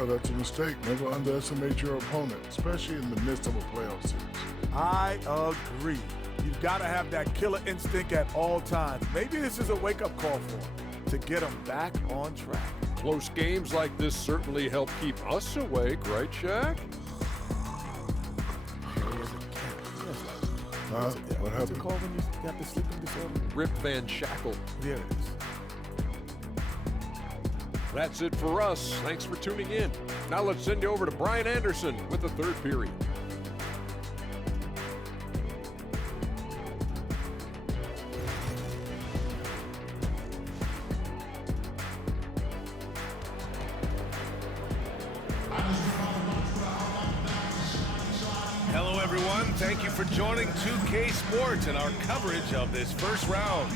Oh, that's a mistake. Never underestimate your opponent, especially in the midst of a playoff series. I agree. You've got to have that killer instinct at all times. Maybe this is a wake-up call for him to get him back on track. Close games like this certainly help keep us awake, right, Shaq? What happened? What's it called when you got the sleeping disorder? Rip Van Shackle. There it is. That's it for us. Thanks for tuning in. Now let's send you over to Brian Anderson with the third period. Hello, everyone. Thank you for joining 2K Sports and our coverage of this first round.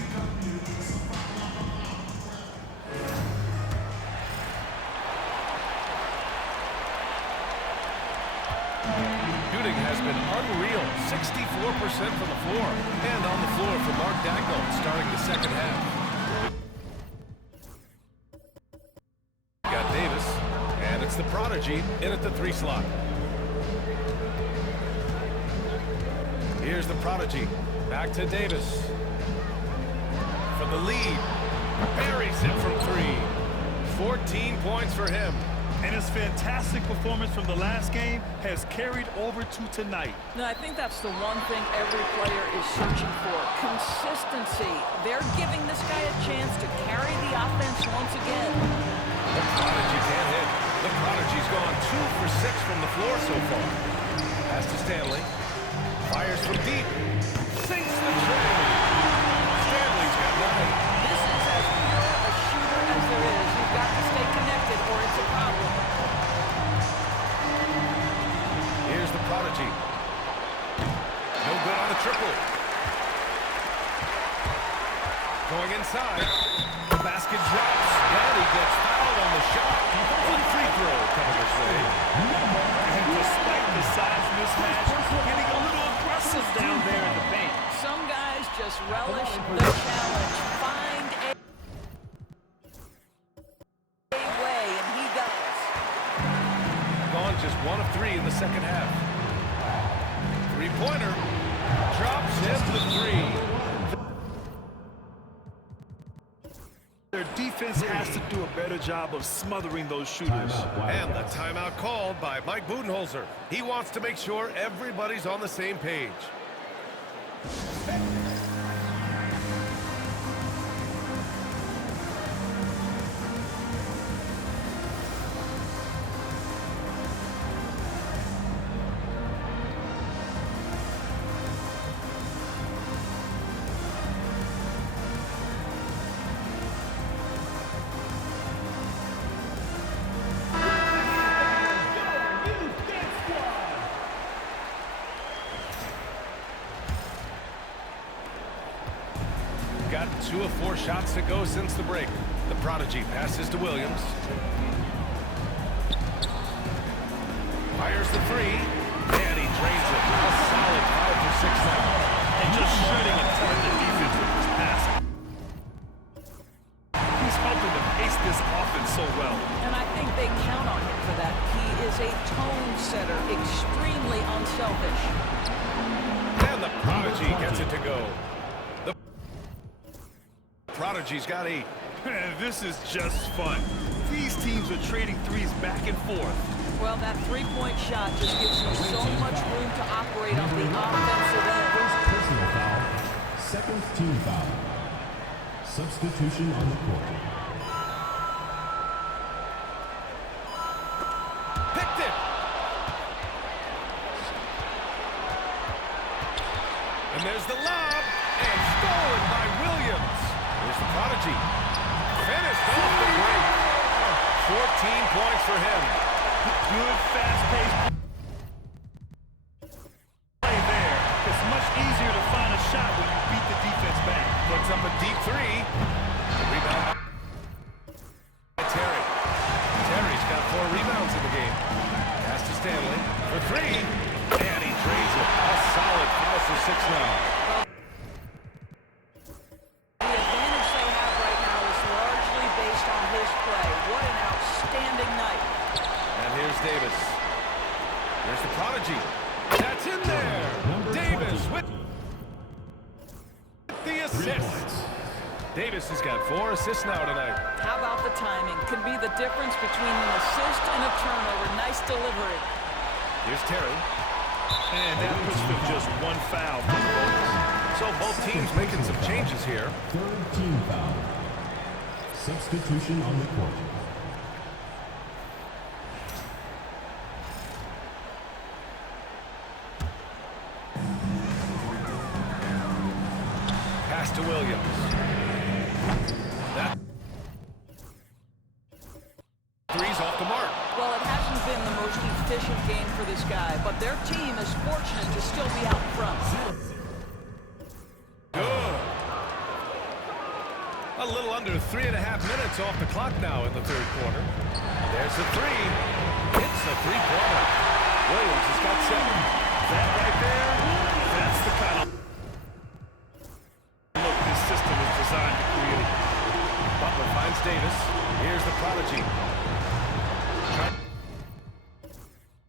Shooting has been unreal, 64% from the floor. And on the floor for Mark Dagnall starting the second half. Got Davis, and it's the Prodigy in at the 3 slot. Here's the Prodigy, back to Davis. For the lead, buries it from 3. 14 points for him. And his fantastic performance from the last game has carried over to tonight. No, I think that's the one thing every player is searching for. Consistency. They're giving this guy a chance to carry the offense once again. The Prodigy can't hit. The Prodigy's gone 2 for 6 from the floor so far. Pass to Stanley. Fires from deep. Sinks the tray. Stanley's got 9. This is as pure a shooter as there is. You've got to stay connected or it's a problem. Here's the Prodigy. No good on the triple. Going inside. The basket drops. And he gets fouled on the shot. One free throw coming his way. And despite the size mismatch, getting a little aggressive down there in the paint. Some guys just relish the challenge. Find a way, and he does. Gone just 1 of 3 in the second half. Three-pointer. Drops in the 3. Their defense has to do a better job of smothering those shooters. And the timeout called by Mike Budenholzer. He wants to make sure everybody's on the same page. Got 2 of 4 shots to go since the break. The Prodigy passes to Williams. Fires the 3, and he drains it. A solid 5 for 6 now. And just shredding apart the defense with his passing. He's helping to pace this offense so well. And I think they count on him for that. He is a tone setter, extremely unselfish. And the Prodigy gets it to go. Prodigy's got 8. This is just fun. These teams are trading threes back and forth. Well, that three-point shot just gives you so much room to operate on the offensive end. First personal foul, second team foul. Substitution on the court. Picked it! And there's the lob, and stolen by Williams. Here's the Prodigy. Finished off the break. 14 points for him. Good, fast-paced play there. It's much easier to find a shot when you beat the defense back. Puts up a deep 3. The rebound by Terry. Terry's got 4 rebounds in the game. Pass to Stanley for 3. And he drains it. A solid 5 for 6 now. The advantage they have right now is largely based on his play. What an outstanding night. Davis. There's the prodigy. That's in there. Davis with the assist. Davis has got 4 assists now tonight. How about the timing? Can be the difference between an assist and a turnover. Nice delivery. Here's Terry. And that puts them just 1 foul from the Bulls. So both teams making some changes here. Third team foul. Substitution on the court. Pass to Williams. That three's off the mark. Well, it hasn't been the most efficient game for this guy, but their team is fortunate to still be out front. Good. A little under 3.5 minutes off the clock now in the third quarter. There's the three. Hits the three-pointer. Williams has got 7. That right there, that's the kind of look this system is designed to create. Butler finds Davis. Here's the prodigy.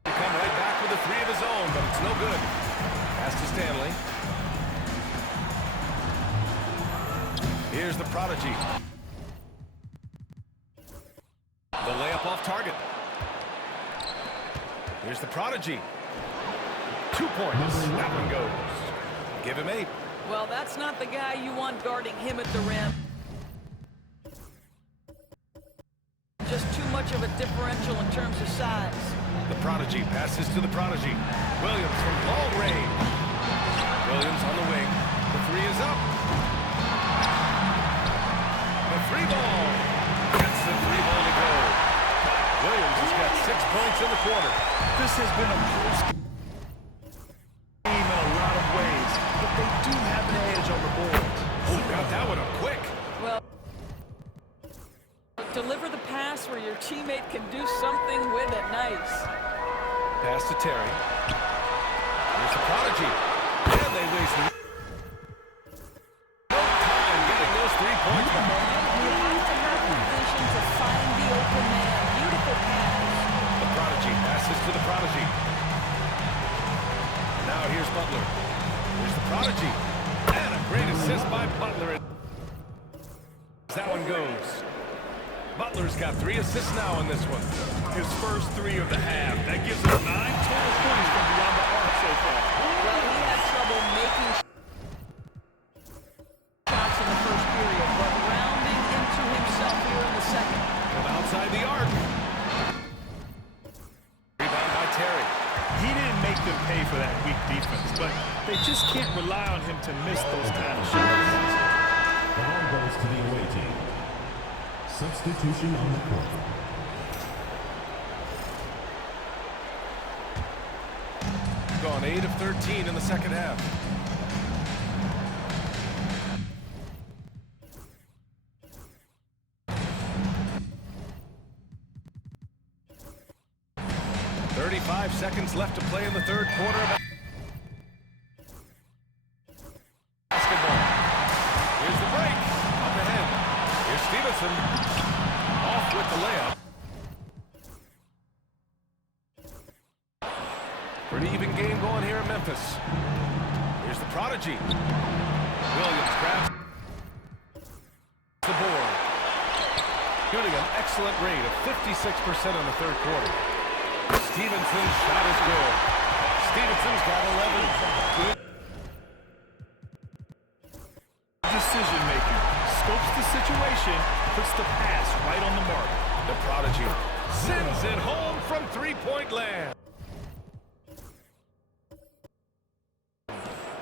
To come right back with a 3 of his own, but it's no good. Pass to Stanley. Here's the prodigy. The layup off target. Here's the prodigy. 2 points. That one goes. Give him 8. Well, that's not the guy you want guarding him at the rim. Just too much of a differential in terms of size. The prodigy passes to the prodigy. Williams from long range. Williams on the wing. The 3 is up. The 3 ball. Gets the 3 ball to go. Williams has got 6 points in the quarter. This has been a close game in a lot of ways, but they do have an edge on the board. Oh, got that one up quick. Well, deliver the pass where your teammate can do something with it. Nice. Pass to Terry. Here's the prodigy. And they waste no time getting those 3 points. You have to have the vision to find the open man. Beautiful pass. The prodigy passes to the prodigy. Now here's Butler. Here's the prodigy. And a great assist by Butler. That one goes. Butler's got 3 assists now in this one. His first 3 of the half. That gives him 9 total points from beyond the arc so far. Well, he had trouble making shots in the first period, but rounding into himself here in the second. From outside the arc. Rebound by Terry. He didn't make them pay for that weak defense, but they just can't rely on him to miss those kind of shots. Ball goes to the away team. Substitution on the court. Gone 8 of 13 in the second half. .35 seconds left to play in the third quarter of basketball. Here's the break. Up ahead. Here's Stevenson. Off with the layup. Pretty even game going here in Memphis. Here's the prodigy. Williams grabs the board. Shooting an excellent rate of 56% in the third quarter. Stevenson's shot is good. Stevenson's got 11. Good Decision making. Scopes the situation, puts the pass right on the mark. The prodigy sends it home from three-point land.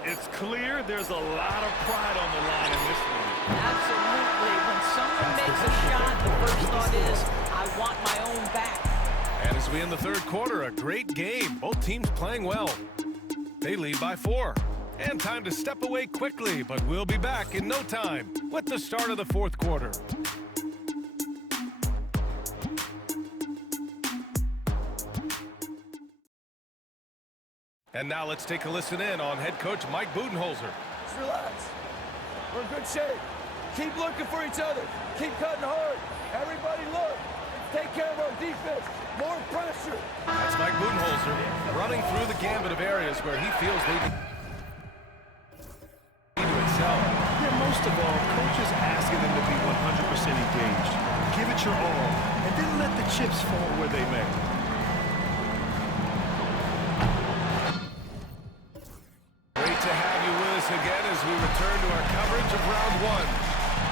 It's clear there's a lot of pride on the line in this one. Absolutely. When someone makes a shot, the first thought is, I want my own back. And as we end the third quarter, a great game. Both teams playing well. They lead by 4. And time to step away quickly, but we'll be back in no time with the start of the fourth quarter. And now let's take a listen in on head coach Mike Budenholzer. Just relax. We're in good shape. Keep looking for each other. Keep cutting hard. Everybody look. Take care of our defense. More pressure. running through the gambit of areas where he feels they need to excel. Yeah, most of all, coach is asking them to be 100% engaged. Give it your all, and then let the chips fall where they may. Great to have you with us again as we return to our coverage of round one.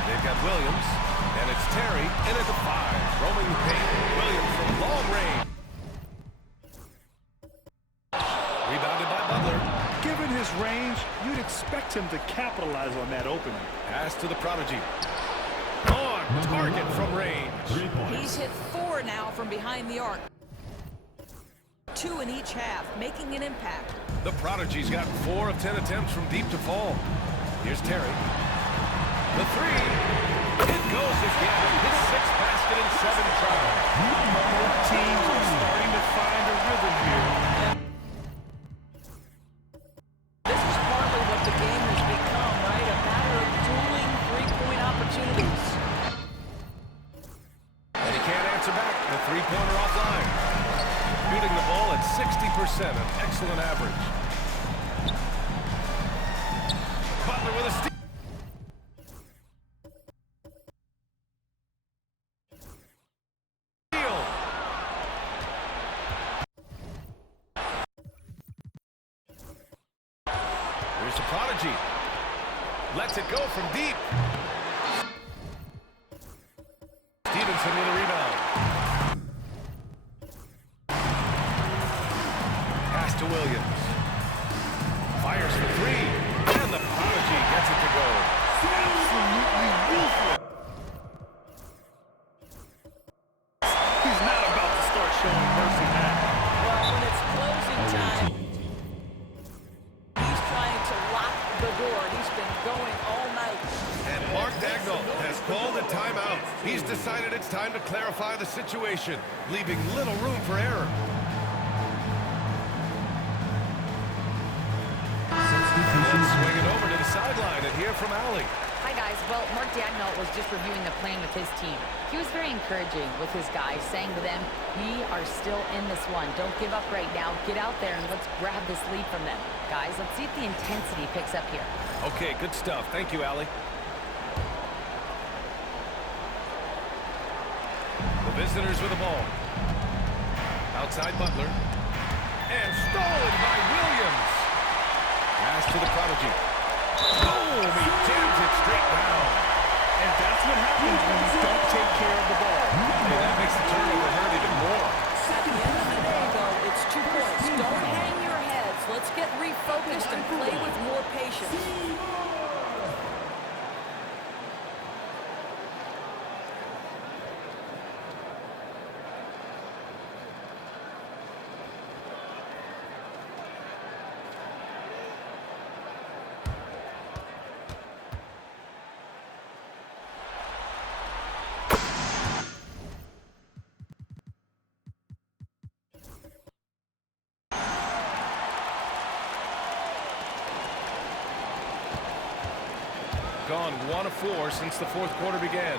They've got Williams, and it's Terry in at the 5, roaming the paint. Williams from long range. Rebounded by Butler. Given his range, you'd expect him to capitalize on that opening. Pass to the prodigy. On target from range. 3 points. He's hit 4 now from behind the arc. 2 in each half, making an impact. The prodigy's got 4 of 10 attempts from deep to fall. Here's Terry. The 3. It goes again. His 6th basket in 7 tries. Both teams are starting to find a rhythm here. This is partly what the game has become, right? A matter of dueling three-point opportunities. And he can't answer back. The three-pointer offline. Shooting the ball at 60%, an excellent average. Butler with a steal. Here's the prodigy. Lets it go from deep. Stevenson with a rebound. Pass to Williams. Fires for 3. And the prodigy gets it to go. Absolutely ruthless. He's not about to start showing mercy now. Well, when it's closing time, he's trying to lock the door. He's been going all night. And Mark Dagnall has called a timeout. He's decided it's time to clarify the situation, leaving little room for error. Let's swing it over to the sideline and hear from Allie. Hi, guys. Well, Mark Dagnall was just reviewing the plan with his team. He was very encouraging with his guys, saying to them, we are still in this one. Don't give up right now. Get out there and let's grab this lead from them. Guys, let's see if the intensity picks up here. Okay, good stuff. Thank you, Allie. The visitors with the ball. Outside Butler. And stolen by Williams. Pass to the prodigy. Boom! He jams it straight down. And that's what happens when you don't take care of the ball. Hey, that makes the turnover hurt even more. At the end of the day, though, it's 2 points. Don't hang your heads. Let's get refocused and play with more patience. Gone 1 of 4 since the 4th quarter began.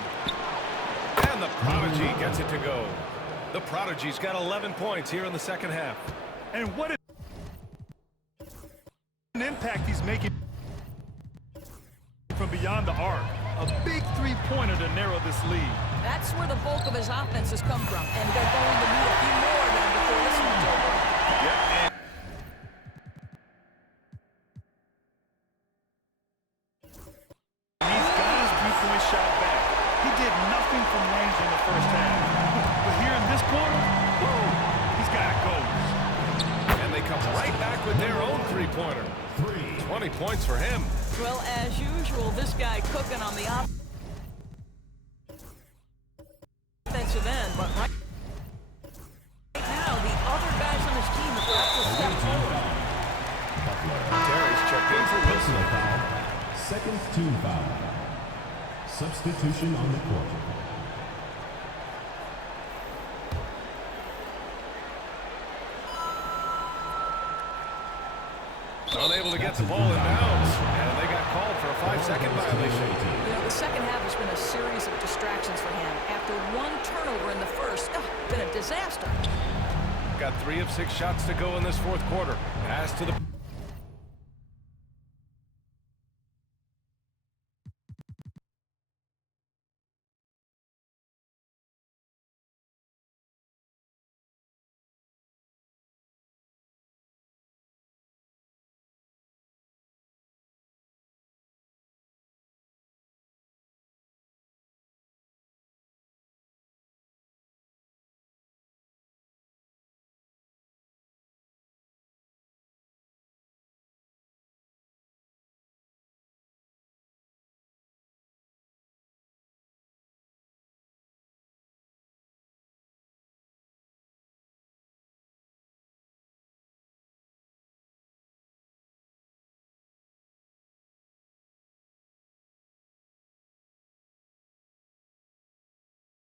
And the prodigy gets it to go. The prodigy's got 11 points here in the 2nd half. And what an impact he's making from beyond the arc. A big three-pointer to narrow this lead. That's where the bulk of his offense has come from, and they're going to need a few more of them before this one's over. Yep. He's got his three-point shot back. He did nothing from range in the first half. But here in this quarter, woo, he's got it going. And they come right back with their own three-pointer. 20 points for him. Well, as usual, this guy cooking on the offensive end, but right now, the other guys on his team have got to step forward. Terry's checked in for Wilson. Personal foul. Second team foul. Substitution on the court. Unable to get the ball in bounds, and they got called for a 5-second violation. You know, the second half has been a series of distractions for him. After 1 turnover in the first, been a disaster. got 3 of 6 shots to go in this fourth quarter. Pass to the...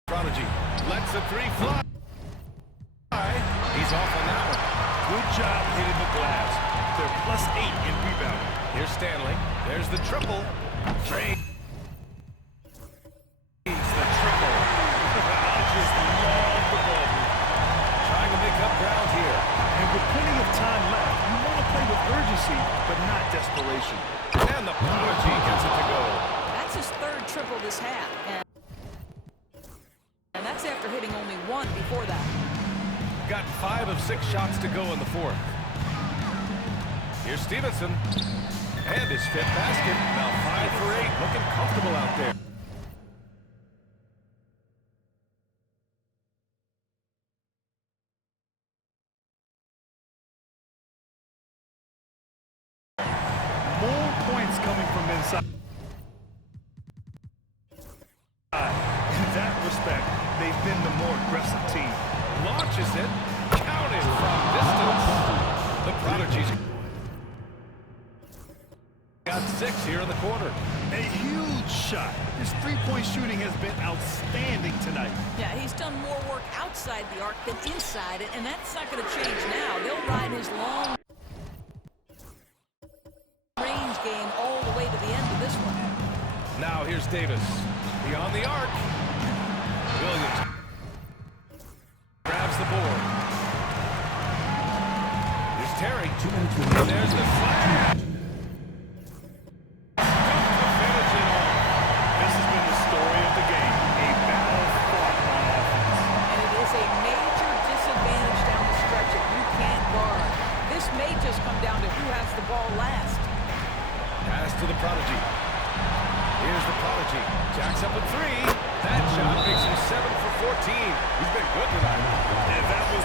Prodigy lets the 3 fly. He's off on that one. Good job hitting the glass. They're +8 in rebounding. Here's Stanley. There's the triple. Trey. The triple. I just love the ball. Trying to make up ground here. And with plenty of time left, you want to play with urgency, but not desperation. And the Prodigy gets it to go. That's his 3rd triple this half. And that's after hitting only 1 before that. Got 5 of 6 shots to go in the fourth. Here's Stevenson. And his 5th basket. Now 5 for 8. Looking comfortable out there. More points coming from inside. In that respect, they've been the more aggressive team. Launches it. Counted from distance. The Prodigy's got 6 here in the quarter. A huge shot. His three-point shooting has been outstanding tonight. Yeah, he's done more work outside the arc than inside it, and that's not going to change now. They'll ride his long range game all the way to the end of this one. Now here's Davis. Beyond the arc. Williams grabs the board. Here's Terry. 2 minutes And remaining. there's the flash. This has been the story of the game. A battle fought on offense. And it is a major disadvantage down the stretch if you can't guard. This may just come down to who has the ball last. Pass to the Prodigy. Here's the Prodigy. Jacks up a 3. That shot makes him 7 for 14. He's been good tonight. And that was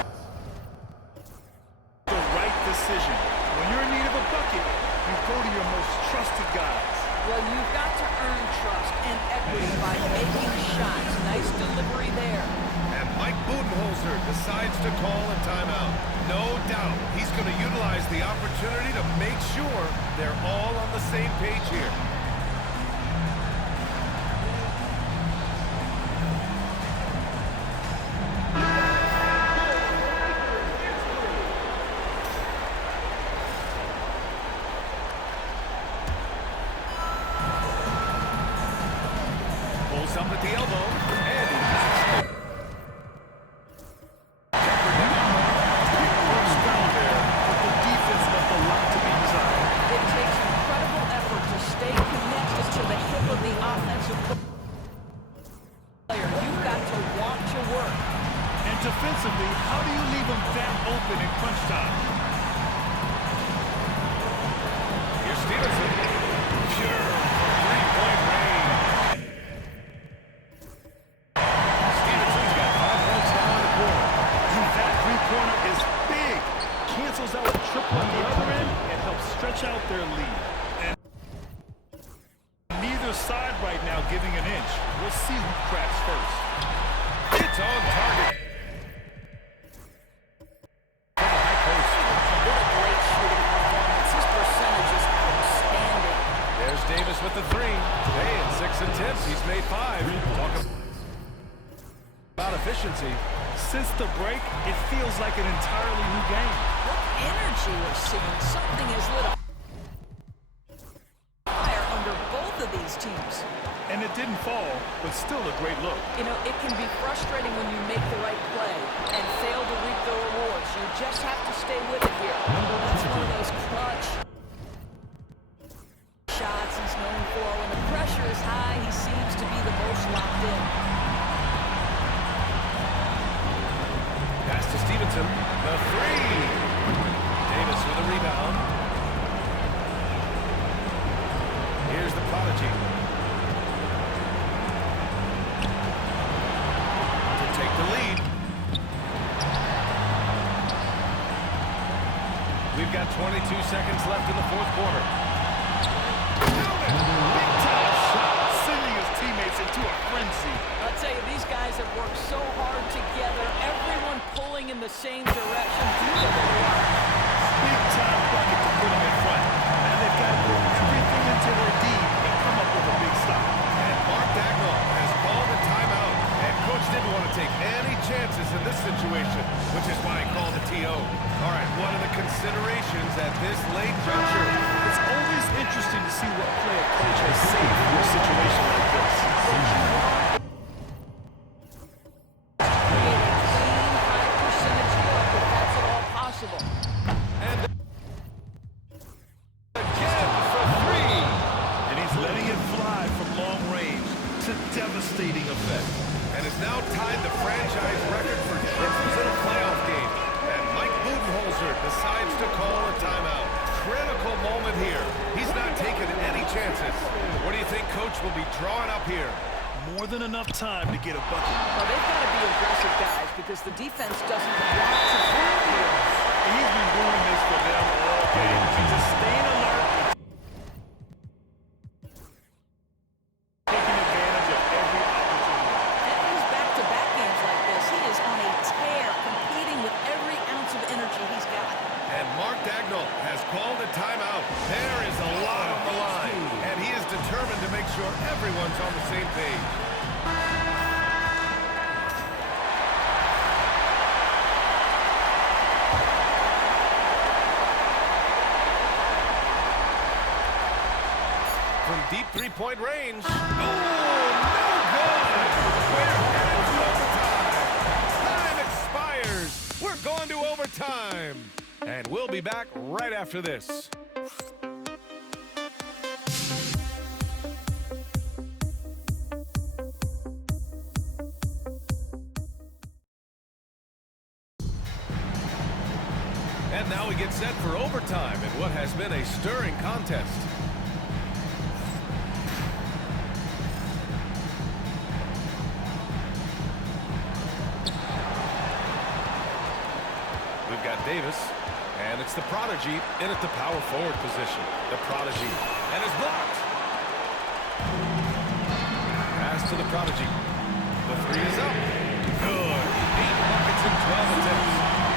the right decision. When you're in need of a bucket, you go to your most trusted guys. Well, you've got to earn trust and equity by making shots. Nice delivery there. And Mike Budenholzer decides to call a timeout. No doubt he's going to utilize the opportunity to make sure they're all on the same page here. Pulls up at the elbow. And he knocks it. First foul there, but the defense left a lot to be desired. It takes incredible effort to stay connected to the hip of the offensive player. You've got to want to work. And defensively, how do you leave them that open in crunch time? Here's Stevenson. Pure three-point range. Stevenson's got 5 points now in the quarter. That three-pointer is big. Cancels out a triple on the other end and helps stretch out their lead. And neither side right now giving an inch. We'll see who cracks first. It's on target. From the high post. What a great shooting performance. His percentage is outstanding. There's Davis with the 3. Today in 6 attempts, he's made 5. Talk about efficiency. Since the break, it feels like an entirely new game. What energy we're seeing. Something is lit up fire under both of these teams. And it didn't fall, but still a great look. You know, it can be frustrating when you make the right play and fail to reap the rewards. You just have to stay with it here. That's one of those clutch shots he's known for. When the pressure is high, he seems to be the most locked in. Pass to Stevenson. The three. Davis with a rebound. Here's the prodigy. To take the lead. We've got 22 seconds left in the fourth quarter. Big time shot, sending his teammates into a frenzy. I'll tell you, these guys have worked so hard together, everyone pulling in the same direction. Big time bucket to put them in front. And they've got to put everything into their D and come up with a big stop. And Mark Dagnall has called a timeout. And Coach didn't want to take any chances in this situation, which is why he called a TO. All right, what are the considerations at this late juncture? It's always interesting to see what play a coach has saved for a situation like this. Create a clean, high percentage look if that's at all possible. And again for three. And he's letting it fly from long range to devastating effect. And has now tied the franchise record for triples in a playoff game. And Mike Budenholzer decides to call a timeout. Critical moment here. He's not taking any chances. What do you think Coach will be drawing up here? More than enough time to get a bucket. Well, they've got to be aggressive, guys, because the defense doesn't want to fall here. And he's been doing this for them all game. Just staying alert. Taking advantage of every opportunity. And these back-to-back games like this, he is on a tear, competing with every ounce of energy he's got. And Mark Dagnall has called a timeout. There is a lot on the line. And he is determined to make sure everyone's on the same page. From deep three-point range. Oh, no good! We're headed to overtime. Time expires. We're going to overtime. And we'll be back right after this. And now we get set for overtime in what has been a stirring contest. We've got Davis, and it's the prodigy in at the power forward position. The prodigy, and is blocked. Pass to the prodigy. The three is up. Good. 8 buckets in 12 attempts.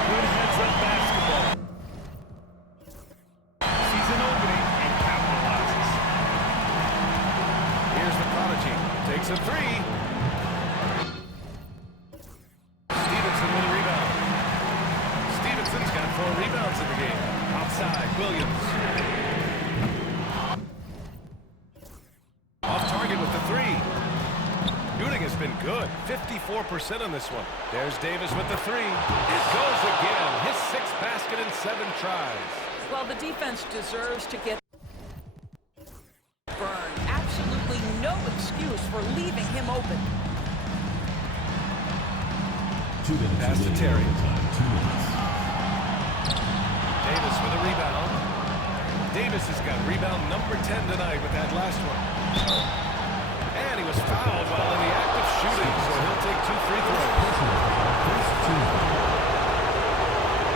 Good heads-up basketball. Sees an opening and capitalizes. Here's the prodigy. Takes a three. Stevenson with a rebound. Stevenson's got 4 rebounds in the game. Outside, Williams. Off target with the three. Shooting has been good. 54% on this one. There's Davis with the three. It goes again. His 6th basket in 7 tries. Well, the defense deserves to get burned. Absolutely no excuse for leaving him open. 2 minutes. Pass to remaining Terry. overtime. 2 minutes. Davis with a rebound. Davis has got rebound number 10 tonight with that last one. And he was fouled while in the act of shooting, so he'll take 2 free throws. Personal foul. First 2.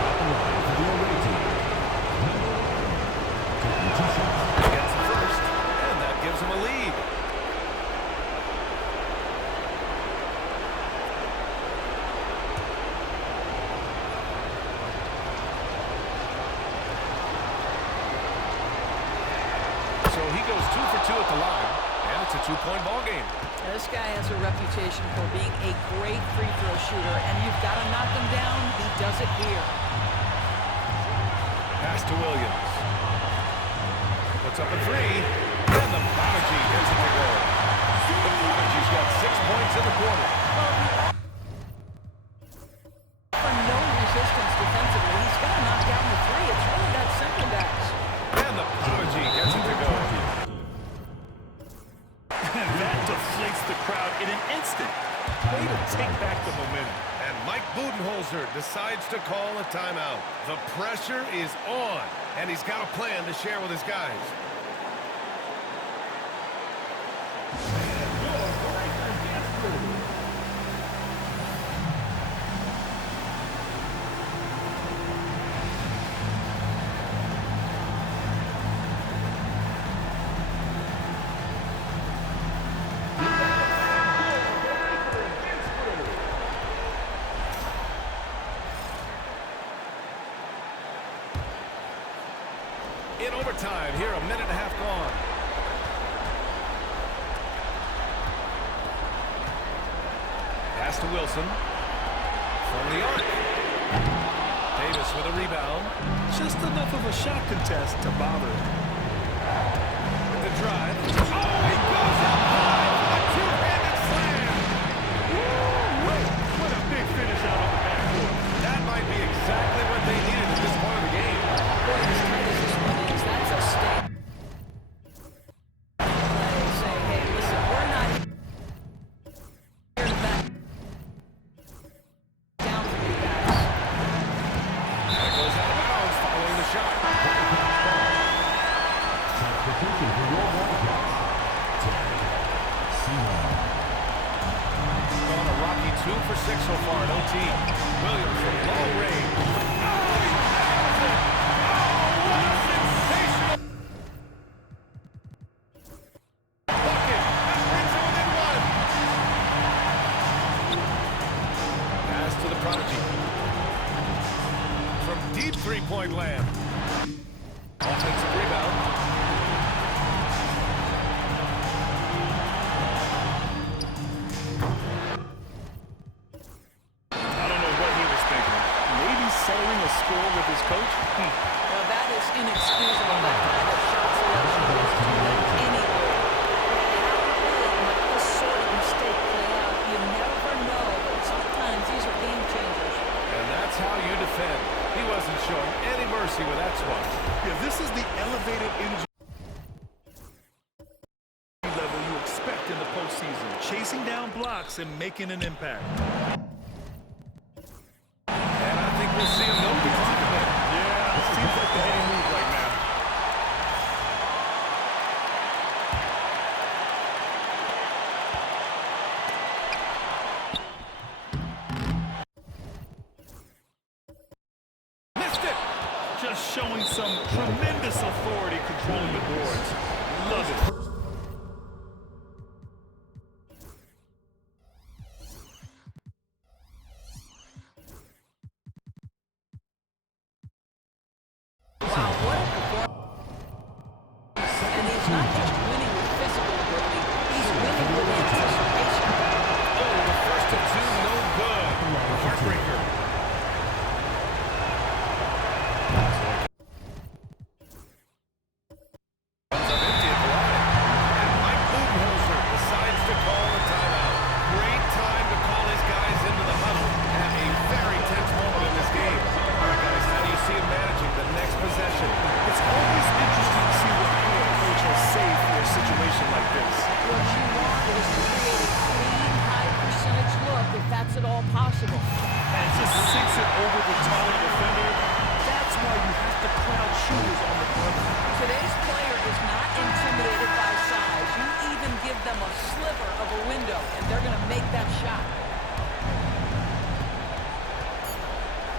At the line for the away team. Taking 2 shots. He gets the first, and that gives him a lead. So he goes 2 for 2 at the line, and it's a 2-point ball game. Now, this guy has a reputation for being a great free throw shooter, and you've got to knock him down. He does it here. Pass to Williams. Puts up a three, and the prodigy gets it to go. The prodigy's got 6 points in the quarter. For no resistance defensively. He's decides to call a timeout. The pressure is on, and he's got a plan to share with his guys. In overtime, here, a minute and a half gone. Pass to Wilson. From the arc. Davis with a rebound. Just enough of a shot contest to bother him. With the drive. Oh, he goes up high for a two-handed slam. Woo-wee. What a big finish out on the backcourt. That might be exactly what they needed at this point of the game. Boy, as tight as this one is, that's a stake. Say, hey, listen, we're not here to back down for you guys. That goes out of bounds following the shot. Substitution for your Wildcats. On a rocky 2 for 6 so far at OT. Williams from long range. Oh, he nails it! Oh, what a sensational bucket! That brings him within one. Pass to the prodigy. From deep three-point land. Offensive rebound. I don't know what he was thinking. Maybe settling a score with his coach? Well, that is inexcusable. That kind of shot selection can make any goal. How big might this sort of mistake play out? You never know, but sometimes these are game changers. And that's how you defend. He wasn't showing any mercy with that swat. Yeah, this is the elevated injury level you expect in the postseason. Chasing down blocks and making an impact. And I think we'll see him no decline today. Yeah, it seems like the heady move right now. Missed it! Just showing some tremendous authority controlling the boards. Love it. Wow, what a performance. And he's not just winning with physical ability, he's winning with anticipation. Oh, the first of two, no good. Heartbreaker. Comes up empty at the line. And Mike Budenholzer decides to call a timeout. Great time to call his guys into the huddle at a very tense moment in this game. All right, guys, how do you see him managing the next possession? It's always interesting to see what a coach will say for a situation like this. What you want is to create a clean, high-percentage look, if that's at all possible. And just sinks it over the taller defender. That's why you have to crowd shooters on the perimeter. Today's player is not intimidated by size. You even give them a sliver of a window, and they're going to make that shot.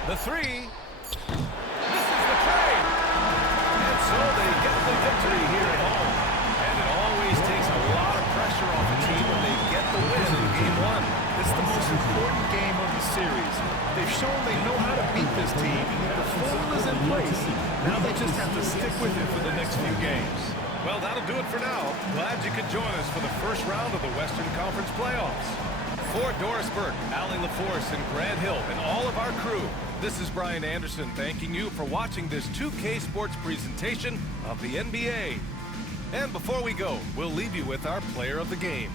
The three. This is the trade. And so they get the victory here at home. And it always takes a lot of pressure off a team when they get the win in Game 1. It's the most important game of the series. They've shown they know how to beat this team. The formula's in place. Now they just have to stick with it for the next few games. Well, that'll do it for now. Glad you could join us for the first round of the Western Conference playoffs. For Doris Burke, Allie LaForce, and Grant Hill, and all of our crew, this is Brian Anderson thanking you for watching this 2K Sports presentation of the NBA. And before we go, we'll leave you with our player of the game.